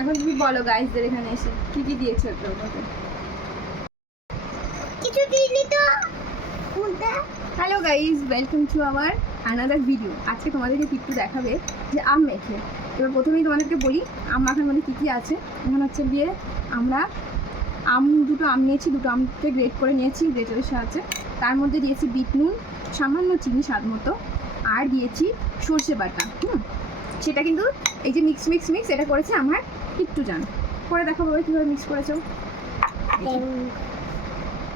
এখন তুমি বলো গাইসদের এখানে এসে কি কি দিয়েছো ওর মধ্যে? কিছু দিইনি তো। Hello guys, welcome to our another video. আজকে তোমাদেরকে কিট্টু দেখাবে যে আম মেখে। এবার প্রথমেই তোমাদেরকে বলি আম মাখার মধ্যে কী কী আছে। এখানে হচ্ছে গিয়ে আমরা দুটো আম নিয়েছি, দুটো আমকে গ্রেট করে নিয়েছি গ্রেটারের সাহায্যে। তার মধ্যে দিয়েছি বিট নুন, সামান্য চিনি স্বাদ মতো, আর দিয়েছি সর্ষে বাটা। সেটা কিন্তু এই যে মিক্স এটা করেছে আমার কিট্টু জান। করে দেখো বাবা কীভাবে মিক্স করেছো।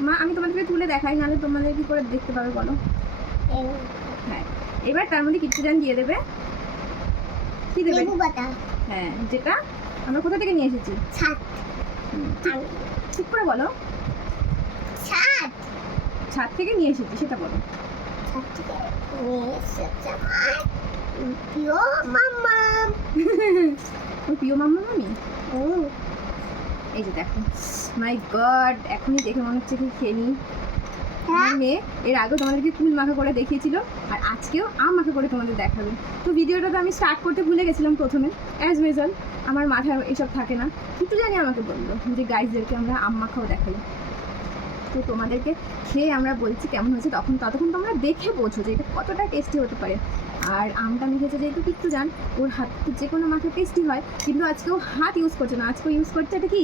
মা আমি তোমাদেরকে তুলে দেখাই, নাহলে তোমাদের কী করে দেখতে পাবে বলো। হ্যাঁ, এবার তার মধ্যে কিট্টু জান দিয়ে দেবে কি দেবে? হ্যাঁ, যেটা আমরা কোথা থেকে নিয়ে এসেছি। ঠিক করে বলো। ছাদ থেকে নিয়ে এসেছি সেটা বলো। প্রিয় মাম্মা আমি এই যে দেখো, মাই গড, এখনই দেখে মনে হচ্ছে কি খেয়ে নিই। মেয়ে এর আগে তোমাদেরকে কুল মাখা করে দেখিয়েছিল, আর আজকেও আম মাখা করে তোমাদের দেখাবে। তো ভিডিওটা তো আমি স্টার্ট করতে ভুলে গেছিলাম প্রথমে, অ্যাজ ইউজুয়াল আমার মাথায় এসব থাকে না। কিন্তু জানি আমাকে বললো যে গাইজদেরকে আমরা আম মাখাও দেখাই। তো তোমাদেরকে খেয়ে আমরা বলছি কেমন হয়েছে, ততক্ষণ তোমরা দেখে বোঝো যে এটা কতটা টেস্টি হতে পারে। আর আমটা মেখেছে যেহেতু কিট্টু জান, ওর হাত যে কোনো মাখা টেস্টি হয়, কিন্তু আজকেও হাত ইউজ করছে না, আজকেও ইউজ করছে এটা কি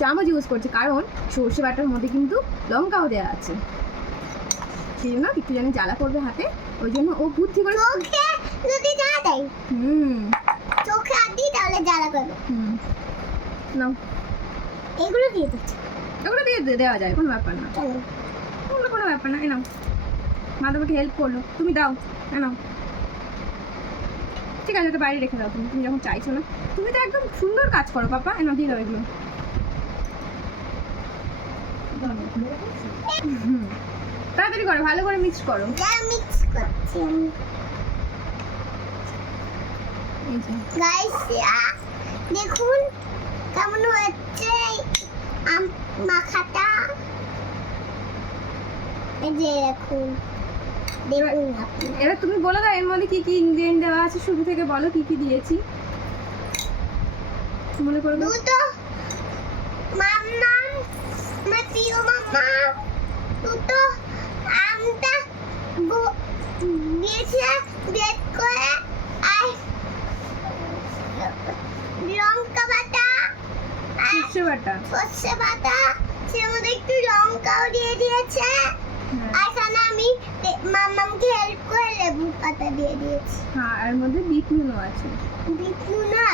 চামচ ইউজ করছে, কারণ সর্ষে বাটার মধ্যে কিন্তু লঙ্কাও দেওয়া আছে। সেই জন্য কিট্টু জানি জ্বালা করবে হাতে, ওই জন্য ও বুদ্ধি করে চোখে হাত দিই তাহলে জ্বালা করবে। নাও এগুলো দিয়ে দিচ্ছি, এগুলো দিয়ে দেওয়া যায়, কোনো ব্যাপার না, ওগুলো কোনো ব্যাপার না। নাও, মা তোমাকে হেল্প করলো, তুমি দাও, নাও। ঠিক আছে, ওটা বাইরে রেখে দাও, তুমি যখন চাইছো না। তুমি তো একদম সুন্দর কাজ করো পাপা, এনা দিয়ে দাও এগুলো। তাড়াতাড়ি করো, ভালো করে মিক্স করো। মিক্স করছি গাইস, দেখুন কেমন হচ্ছে আম মাখাটা। এই যে দেখুন, দেখুন আপনি। এবার তুমি বলো দাও এর মধ্যে কি কি ইনগ্রেডিয়েন্ট দেওয়া আছে, শুরু থেকে বলো কি কি দিয়েছি মনে করো। দুটো মাম্মা, আমার প্রিয় মাম্মা, দুটো আমটা দিয়েছে বেট করে, আর লঙ্কা বাটা, সর্ষে বাটা, সের মধ্যে একটু লঙ্কাও দিয়ে দিয়েছে। আর এখানে আমি মাম্মামকে হেল্প করে লেবু পাতা দিয়ে দিয়েছি। হ্যাঁ, এর মধ্যে বিট নুনও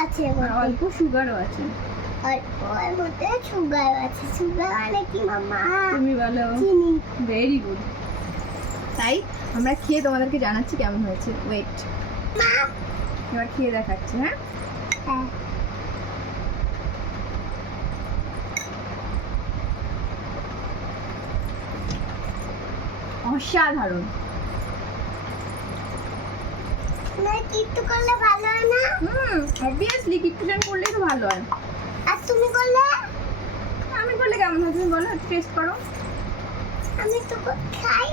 আছে, আর অল্প সুগারও আছে। ওর মধ্যে সুগার আছে। সুগার মানে কি মাম্মা? তুমি বলো। চিনি। Very good. তাই আমরা খেয়ে তোমাদেরকে জানাচ্ছি কেমন হয়েছে। ওয়েট, এবার খেয়ে দেখাচ্ছি। হ্যাঁ, অসাধারণ। কিট্টু করলে ভালো হয় না? অবভিয়াসলি কিট্টু জান করলেই তো ভালো হয়। আর তুমি করলে? আমি করলে কেমন হয় তুমি বলো, টেস্ট করো। আমি তো খাই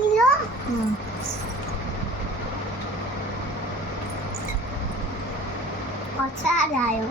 নিল। অসাধারণ।